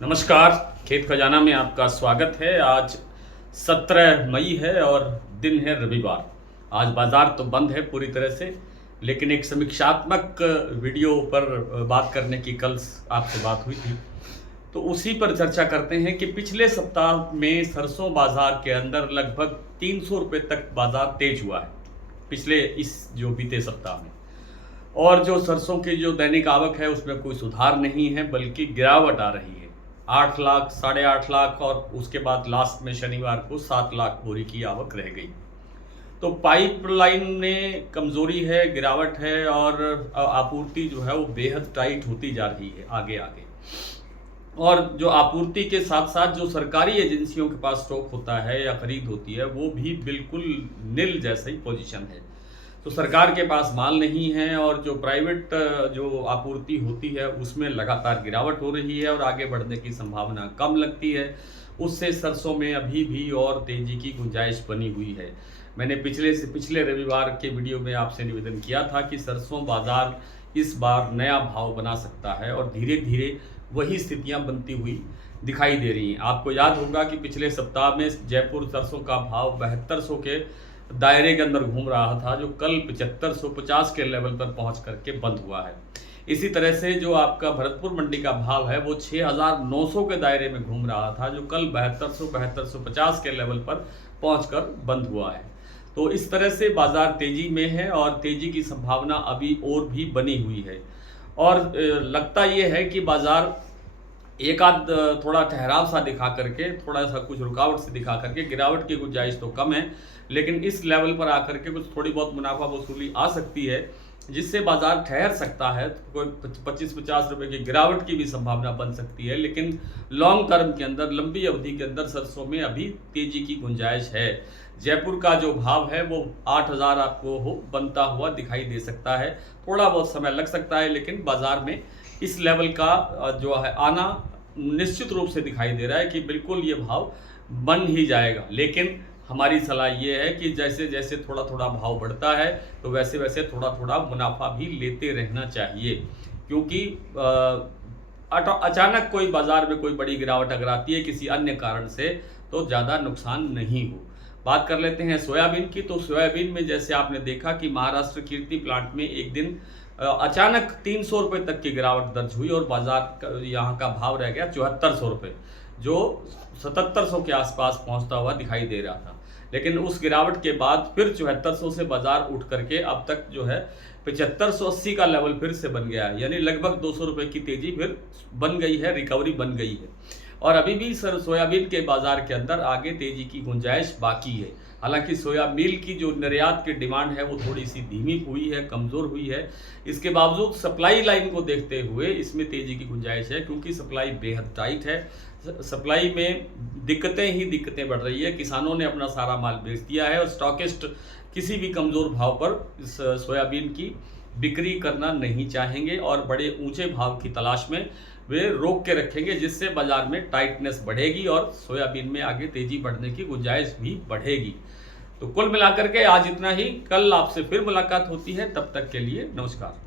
नमस्कार। खेत खजाना में आपका स्वागत है। आज 17 मई है और दिन है रविवार। आज बाज़ार तो बंद है पूरी तरह से, लेकिन एक समीक्षात्मक वीडियो पर बात करने की कल आपसे बात हुई थी, तो उसी पर चर्चा करते हैं कि पिछले सप्ताह में सरसों बाज़ार के अंदर लगभग 300 रुपये तक बाज़ार तेज हुआ है, पिछले इस जो बीते सप्ताह में। और जो सरसों की जो दैनिक आवक है उसमें कोई सुधार नहीं है, बल्कि गिरावट आ रही है। 8 लाख, साढ़े 8 लाख और उसके बाद लास्ट में शनिवार को 7 लाख बोरी की आवक रह गई। तो पाइपलाइन में कमज़ोरी है, गिरावट है और आपूर्ति जो है वो बेहद टाइट होती जा रही है आगे आगे। और जो आपूर्ति के साथ साथ जो सरकारी एजेंसियों के पास स्टॉक होता है या खरीद होती है, वो भी बिल्कुल निल जैसा ही पोजीशन है। तो सरकार के पास माल नहीं है और जो प्राइवेट जो आपूर्ति होती है उसमें लगातार गिरावट हो रही है और आगे बढ़ने की संभावना कम लगती है। उससे सरसों में अभी भी और तेज़ी की गुंजाइश बनी हुई है। मैंने पिछले रविवार के वीडियो में आपसे निवेदन किया था कि सरसों बाज़ार इस बार नया भाव बना सकता है और धीरे धीरे वही स्थितियां बनती हुई दिखाई दे रही हैं। आपको याद होगा कि पिछले सप्ताह में जयपुर सरसों का भाव 7200 के दायरे के अंदर घूम रहा था, जो कल 7550 के लेवल पर पहुंच करके बंद हुआ है। इसी तरह से जो आपका भरतपुर मंडी का भाव है वो 6900 के दायरे में घूम रहा था, जो कल 7250 के लेवल पर पहुंचकर बंद हुआ है। तो इस तरह से बाजार तेजी में है और तेजी की संभावना अभी और भी बनी हुई है। और लगता ये है कि बाजार एक आध थोड़ा ठहराव सा दिखा करके, थोड़ा सा कुछ रुकावट से दिखा करके, गिरावट की गुंजाइश तो कम है, लेकिन इस लेवल पर आकर के कुछ थोड़ी बहुत मुनाफा वसूली आ सकती है, जिससे बाजार ठहर सकता है। कोई 25-50 रुपए की गिरावट की भी संभावना बन सकती है, लेकिन लॉन्ग टर्म के अंदर, लंबी अवधि के अंदर सरसों में अभी तेजी की गुंजाइश है। जयपुर का जो भाव है वो 8000 आपको बनता हुआ दिखाई दे सकता है। थोड़ा बहुत समय लग सकता है, लेकिन बाजार में इस लेवल का जो है आना निश्चित रूप से दिखाई दे रहा है कि बिल्कुल ये भाव बन ही जाएगा। लेकिन हमारी सलाह ये है कि जैसे जैसे थोड़ा थोड़ा भाव बढ़ता है तो वैसे वैसे थोड़ा थोड़ा मुनाफा भी लेते रहना चाहिए, क्योंकि अचानक कोई बाजार में कोई बड़ी गिरावट अगर आती है किसी अन्य कारण से, तो ज़्यादा नुकसान नहीं हो। बात कर लेते हैं सोयाबीन की। तो सोयाबीन में जैसे आपने देखा कि महाराष्ट्र कीर्ति प्लांट में एक दिन अचानक 300 रुपये तक की गिरावट दर्ज हुई और बाजार यहाँ का भाव रह गया 7400 रुपये, जो 7700 के आसपास पहुँचता हुआ दिखाई दे रहा था। लेकिन उस गिरावट के बाद फिर 7400 से बाजार उठ करके अब तक जो है 7580 का लेवल फिर से बन गया है, यानी लगभग 200 रुपये की तेजी फिर बन गई है, रिकवरी बन गई है। और अभी भी सोयाबीन के बाजार के अंदर आगे तेजी की गुंजाइश बाकी है। हालांकि सोया मील की जो निर्यात की डिमांड है वो थोड़ी सी धीमी हुई है, कमज़ोर हुई है। इसके बावजूद सप्लाई लाइन को देखते हुए इसमें तेजी की गुंजाइश है, क्योंकि सप्लाई बेहद टाइट है। सप्लाई में दिक्कतें ही दिक्कतें बढ़ रही है। किसानों ने अपना सारा माल बेच दिया है और स्टॉकिस्ट किसी भी कमज़ोर भाव पर सोयाबीन की बिक्री करना नहीं चाहेंगे और बड़े ऊंचे भाव की तलाश में वे रोक के रखेंगे, जिससे बाजार में टाइटनेस बढ़ेगी और सोयाबीन में आगे तेजी बढ़ने की गुंजाइश भी बढ़ेगी। तो कुल मिलाकर के आज इतना ही। कल आपसे फिर मुलाकात होती है, तब तक के लिए नमस्कार।